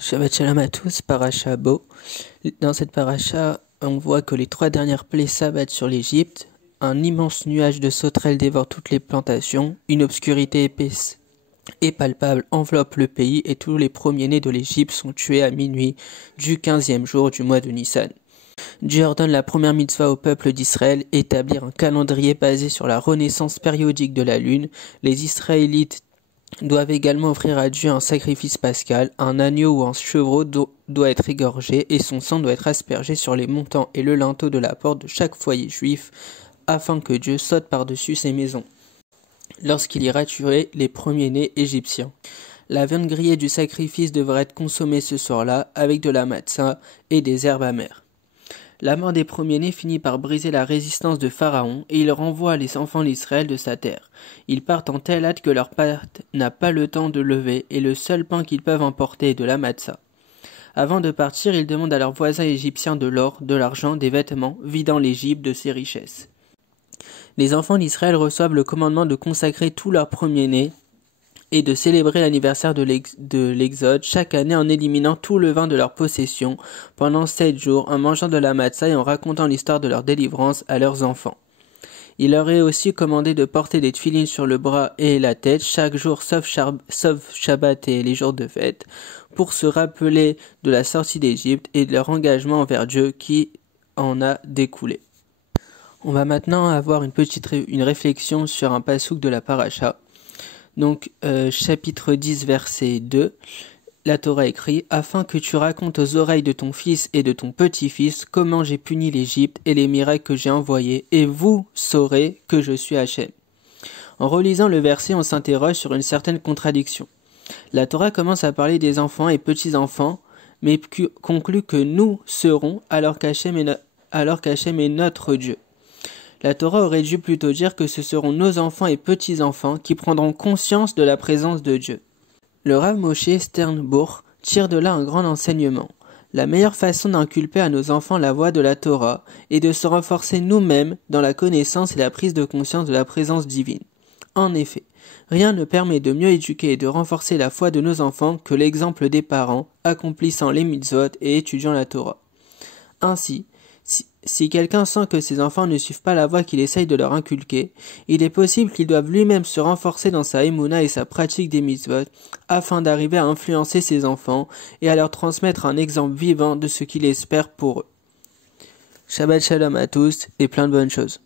Shabbat Shalom à tous, Paracha Bo. Dans cette paracha, on voit que les 3 dernières plaies s'abattent sur l'Égypte. Un immense nuage de sauterelles dévore toutes les plantations. Une obscurité épaisse et palpable enveloppe le pays et tous les premiers-nés de l'Égypte sont tués à minuit du 15e jour du mois de Nissan. Dieu ordonne la première mitzvah au peuple d'Israël, établir un calendrier basé sur la renaissance périodique de la lune. Les Israélites doivent également offrir à Dieu un sacrifice pascal, un agneau ou un chevreau doit être égorgé et son sang doit être aspergé sur les montants et le linteau de la porte de chaque foyer juif, afin que Dieu saute par-dessus ces maisons, lorsqu'il ira tuer les premiers-nés égyptiens. La viande grillée du sacrifice devrait être consommée ce soir-là avec de la matzah et des herbes amères. La mort des premiers-nés finit par briser la résistance de Pharaon et il renvoie les enfants d'Israël de sa terre. Ils partent en telle hâte que leur patte n'a pas le temps de lever et le seul pain qu'ils peuvent emporter est de la matzah. Avant de partir, ils demandent à leurs voisins égyptiens de l'or, de l'argent, des vêtements, vidant l'Égypte de ses richesses. Les enfants d'Israël reçoivent le commandement de consacrer tous leurs premiers-nés et de célébrer l'anniversaire de l'Exode chaque année en éliminant tout le vin de leur possession pendant 7 jours, en mangeant de la matzah et en racontant l'histoire de leur délivrance à leurs enfants. Il leur est aussi commandé de porter des tefilines sur le bras et la tête chaque jour sauf Shabbat et les jours de fête, pour se rappeler de la sortie d'Égypte et de leur engagement envers Dieu qui en a découlé. On va maintenant avoir une réflexion sur un passouk de la paracha. Donc, chapitre 10, verset 2, la Torah écrit « Afin que tu racontes aux oreilles de ton fils et de ton petit-fils comment j'ai puni l'Égypte et les miracles que j'ai envoyés, et vous saurez que je suis Hachem. » En relisant le verset, on s'interroge sur une certaine contradiction. La Torah commence à parler des enfants et petits-enfants, mais conclut que nous serons alors qu'Hachem est notre Dieu. La Torah aurait dû plutôt dire que ce seront nos enfants et petits-enfants qui prendront conscience de la présence de Dieu. Le Rav Moshe Sternbuch tire de là un grand enseignement. La meilleure façon d'inculper à nos enfants la voie de la Torah est de se renforcer nous-mêmes dans la connaissance et la prise de conscience de la présence divine. En effet, rien ne permet de mieux éduquer et de renforcer la foi de nos enfants que l'exemple des parents accomplissant les mitzvot et étudiant la Torah. Ainsi, si quelqu'un sent que ses enfants ne suivent pas la voie qu'il essaye de leur inculquer, il est possible qu'il doive lui-même se renforcer dans sa émouna et sa pratique des mitzvot, afin d'arriver à influencer ses enfants et à leur transmettre un exemple vivant de ce qu'il espère pour eux. Shabbat Shalom à tous et plein de bonnes choses.